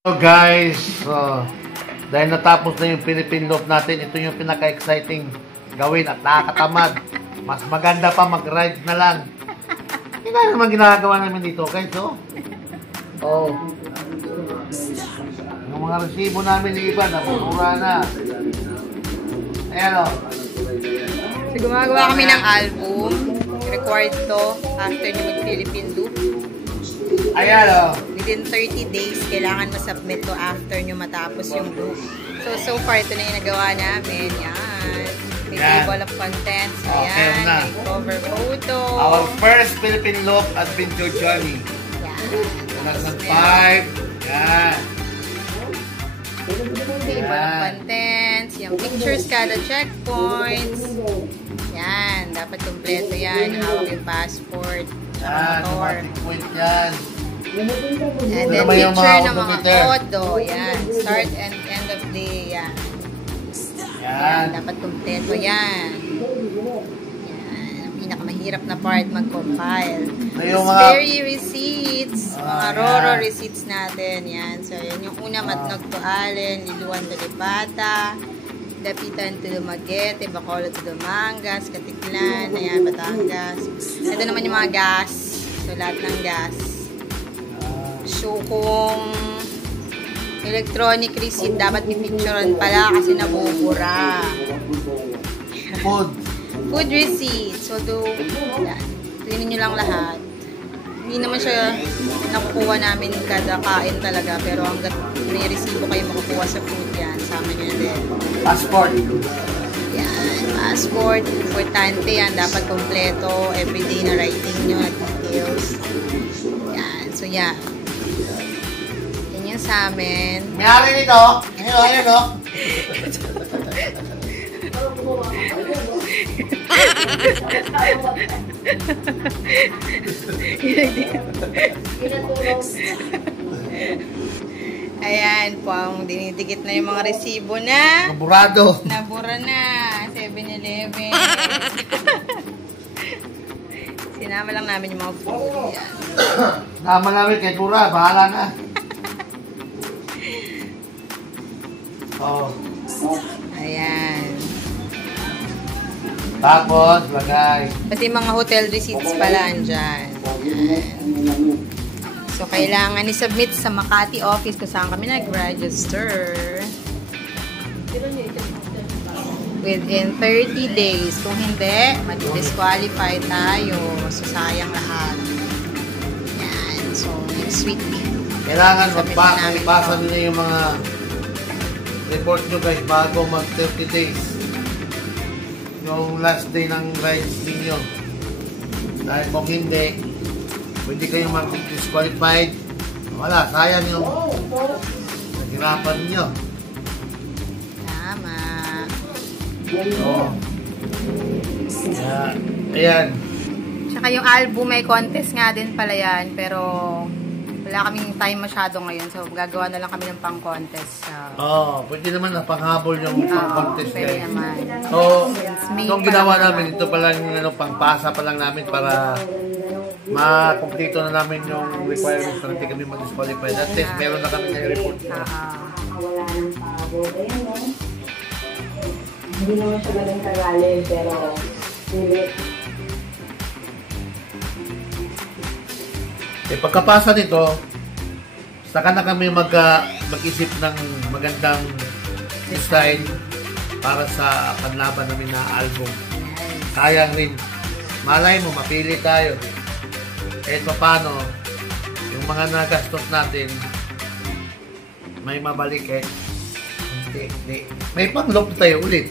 So guys, dahil natapos na yung Philippine Loop natin, ito yung pinaka-exciting gawin at nakakatamad. Mas maganda pa mag-ride na lang. Hindi na naman ginagawa namin dito, guys. Oh. Yung mga resibo namin ni iba, napupura na. Ayan o. So gumagawa kami ng album. Required to after nyo mag-Philippine Loop. Ayan o. Within 30 days, kailangan ma-submit to after nyo matapos yung loop. So far, ito na yung nagawa namin. Yan. May table of contents. Ayan. May cover photo. Our first Philippine Loop adventure journey. Yan. Ng 5. Yan. Table of contents. Yung pictures kada checkpoints. Yan. Dapat kompleto yan. Hawak yung passport. Yan. Automatic point yan. And then picture ng mga auto. Yan. Start and end of day. Yan. Yan. Dapat kompleto yan. Yan. Ang pinakamahirap na part mag-compile. Spare receipts. Mga RoRo receipts natin. Yan. So, yan yung una. Matnog to Allen. Liluan to Lipata. Dapitan to Dumaguete. Bacolod to Dumangas. Katiklan. Ayan. Batangas. Ito naman yung mga gas. So, lahat ng gas. So, kung electronic receipt, dapat pipicturean pala kasi nabubura. Food receipt. So, tuwinin nyo lang lahat. Hindi naman siya nakukuha namin kada kain talaga. Pero hanggat may resibo kayo makukuha sa food yan, sama nyo na din. Passport. Yan. Passport. Importante yan. Dapat kompleto. Everyday na writing nyo at details. Yan. So, yan. Yan yung sa amin. May-ari nito. Ayan o. Ayan po, ang dinidikit na yung mga resibo na Naburado. nabura na 7-Eleven. Sinama lang namin yung mga food. Yan. Nama namin kay Pura, bahala na. Oh. Ayan. Tapos, lagay. Pati mga hotel receipts pala andyan. Ayan. So, kailangan i-submit sa Makati office kung saan kami nag-register. Within 30 days. Kung hindi, mag-disqualify tayo. So, sayang lahat. Yan. So, next week. Kailangan magpasa nyo yung mga report nyo guys bago mag 30 days. Yung last day ng rides ninyo. Dahil kung hindi kayo mag-disqualified, wala, sayang yung naghirapan nyo. Tama. Oo. Ayan. Tsaka yung album, may contest nga din pala yan. Pero wala kaming time masyado ngayon. So, gagawa na lang kami ng pang-contest. Pwede naman na panghabol yung pang-contest guys. Pwede naman. So, itong ginawa namin, ito pa lang yung pangpasa pa lang namin para makumpleto na namin yung requirements para hindi kami mag-disqualified. At least, meron na kami ng report. Wala ng pagod. Ayan, no? Hindi naman siya ganun kagaling, pero ulit. Pagkapasa nito, saka na kami mag-isip ng magandang design para sa panlaban namin na album. Sayang rin. Malay mo, mapili tayo. Kahit paano, yung mga nagastos natin, may mabalik eh. Hindi. May pang-loop tayo ulit.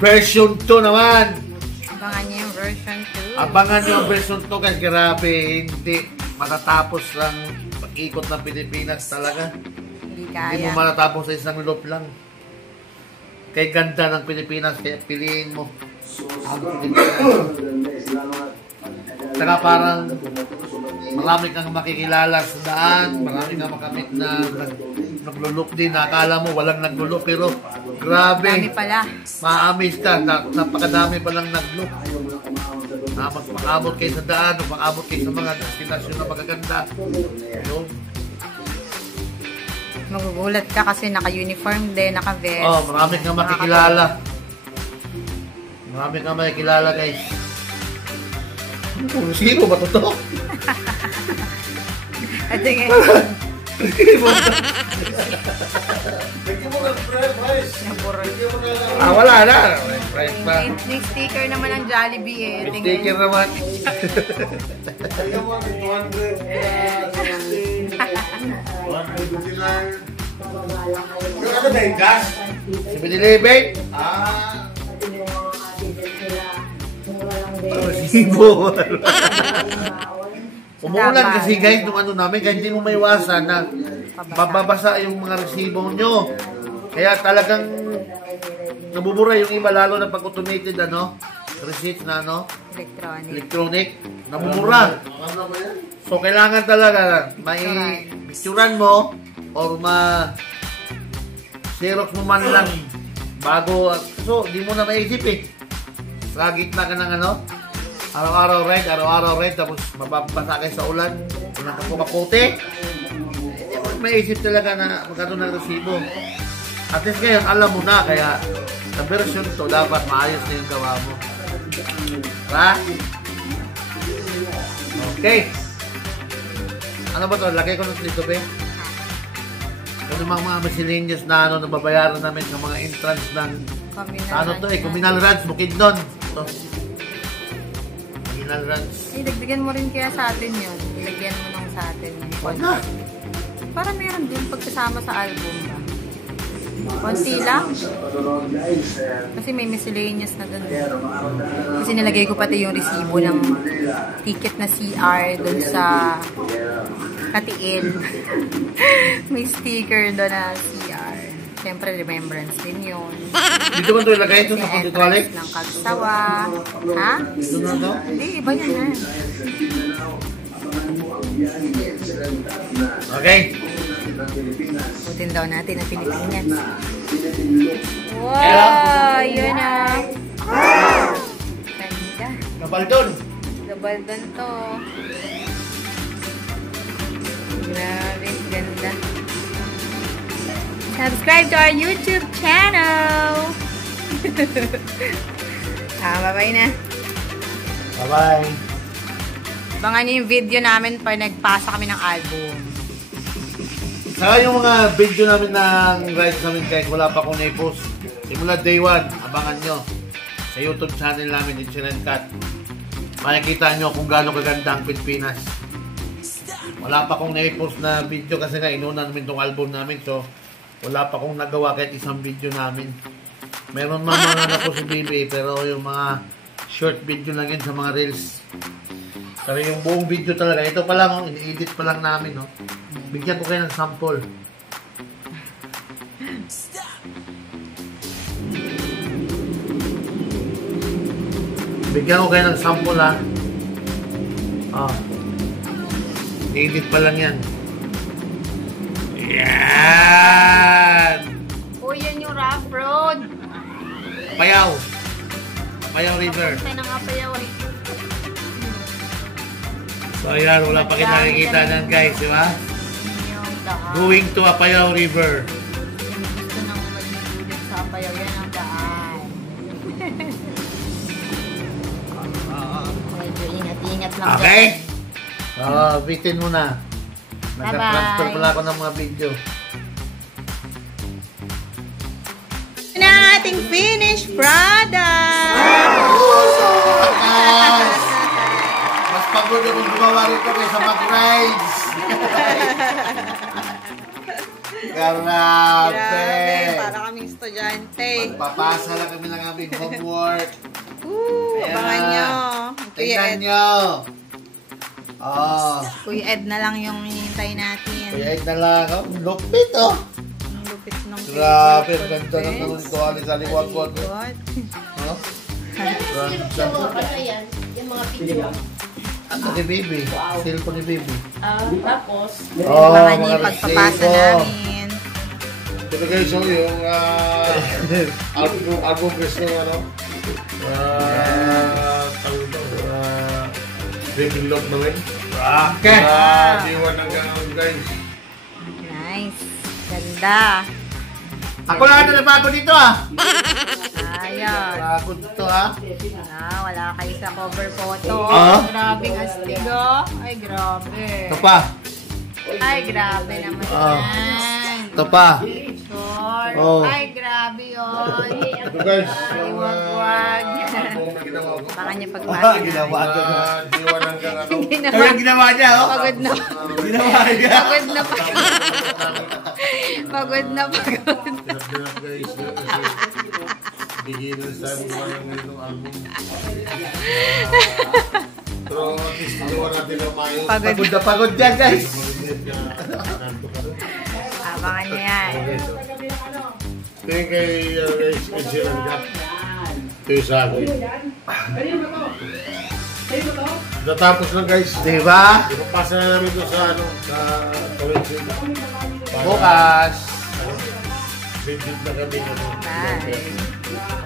Version 2 naman. Abangan niyo yung version 2. Abangan nyo ang version 2 guys. Grabe, hindi matatapos lang pag-ikot ng Pilipinas talaga. Hindi kaya. Hindi mo matatapos sa isang loop lang. Kay ganda ng Pilipinas, kaya piliin mo ang Pilipinas. Saka parang marami kang makikilala sa daan, marami kang makamit na nagluloop din. Nakala mo walang nagluloop, pero grabe. Dami pala. Ma-amaze ka, napakadami palang nagloop. Mag-abot kayo sa daan, mag-abot kayo sa mga destinasyon na magaganda. Magugulat ka kasi naka-uniform din, naka-vest. Oh, marami kang makikilala. Marami kang makikilala, guys. Sino ba ito? At sige. Wala na. Price pa. May sticker naman ng Jollibee eh. May sticker naman. Ano ba yung gas? 7-Eleven? Resibo. Umuulan kasi guys, nung ano namin, kaya hindi mo maiwasan na mababasa yung mga resibo nyo. Kaya talagang nabubura yung iba, lalo na pag automated receipt na electronic, nabubura. So kailangan talaga picturan mo or xerox mo man lang bago. So di mo na maisip eh. Sa gitna ka ng araw-araw red, tapos mababasa kayo sa ulan, walang kapumakote. Hindi mo maisip talaga na magkano ng resibo. At least ngayon, alam mo na, kaya sa version to, dapat maayos na yung gawa mo. Diba? Okay. Ano ba to? Lagay ko na dito, be. Ito mga miscellaneous na nababayaran namin sa mga entrance ng Communal Ranch, Bukidnon. Ito. Communal Ranch. Dagdagan mo rin kaya sa atin yun. Ilagyan mo nang sa atin. Para meron din pagkasama sa album ba? Konti lang. Kasi may miscellaneous na doon. Kasi nilagay ko pati yung resibo ng ticket na CR doon sa Katiil. May sticker doon na CR. Siyempre, remembrance din yun. Dito mo ito ilagay ito sa Ponditoalik? Ng Kagsawa. Ha? Dito na ito? Hindi, iba yan. Okay. Putin daw natin ang Pilipinas. Wow! Yun na. Ganda. Gabaldon. Gabaldon to. Grabe, ganda. Subscribe to our YouTube channel. Bye-bye na. Bye-bye. Abangan niyo yung video namin pag nagpasa kami ng album. Saka yung mga video namin ng rides namin kahit wala pa akong na-post. Simula day 1, abangan nyo sa YouTube channel namin, Excellent Cat. Makikita nyo kung gaano kaganda ang Pilipinas. Wala pa akong na-post na video kasi nga inuna namin itong album namin. So, wala pa akong nagawa kahit isang video namin. Meron mga na po si Bibi, pero yung mga short video lang yun sa mga reels. Pero yung buong video talaga, ito pa lang, ini-edit pa lang namin, no? Bigyan ko kayo ng sample. Bigyan ko kayo ng sample, ha? I-edit pa lang yan. Yan! Oh, yan yung rough road. Payaw. Payaw River. Papunta na nga Payaw eh. So yan, wala pa kita nakikita nan guys, di ba? Going to Apayao River. Yung gusto nang mag-ulit sa Apayao, yan ang daan. Medyo ingat-ingat lang. Okay? Bitin mo na. Nag-transfer Bye-bye. pala ako ng mga video. Na ating finished product! Mas pagod akong gumawa rito kaysa mag-rides. Grabe. Para kaming estudyante. Magpapasa lang kami ng aming homework. Abangan nyo. Tingnan nyo. Kuya Ed na lang yung hinihintay natin. Kuya Ed na lang. Lupit, oh. Ang lupit ng Grabe, ganda ng naman ko. Alis-aliwag-wag. Yung mga picture. Ano ni Bibi? Cellphone ni Bibi. Tapos, Abangan nyo yung pagpapasa namin. Ito guys, so yung album gusto ano? Living Love na rin. Okay. Diwan ng gano'n guys. Nice. Ganda. Ako lang na napagod dito ah. Ayan. Napagod dito ah. Wala kayo sa cover photo. Ah? Grabing astig oh. Ay, grabe. Ito pa. Ay, grabe naman Ah. yan. Ito pa. Short. Oh. Ay, grabe yun. Ito guys, Ay, yung wag-wag. album na ginawa ko. Baka niya Ah, pagpasa. ginawa ko na. Diwan hanggang ano. Ano yung ginawa niya oh? Pagod na. Ginawa niya. Pagod na. Pagod na. Pagod. Pinag-pinag guys, kasi beginners tayo gumawa ng ganitong album. Pero at least ginawa natin ng mayos. Pagod. Pagod na pagod yan guys. Abangan niya yan. Ito yung kay guys, kay Sheeran Gap. Ito yung sa akin. Natapos lang guys. Diba? Ipapasa na namin ito sa ano, sa collection. Bukas. Bibit na kami. Bye.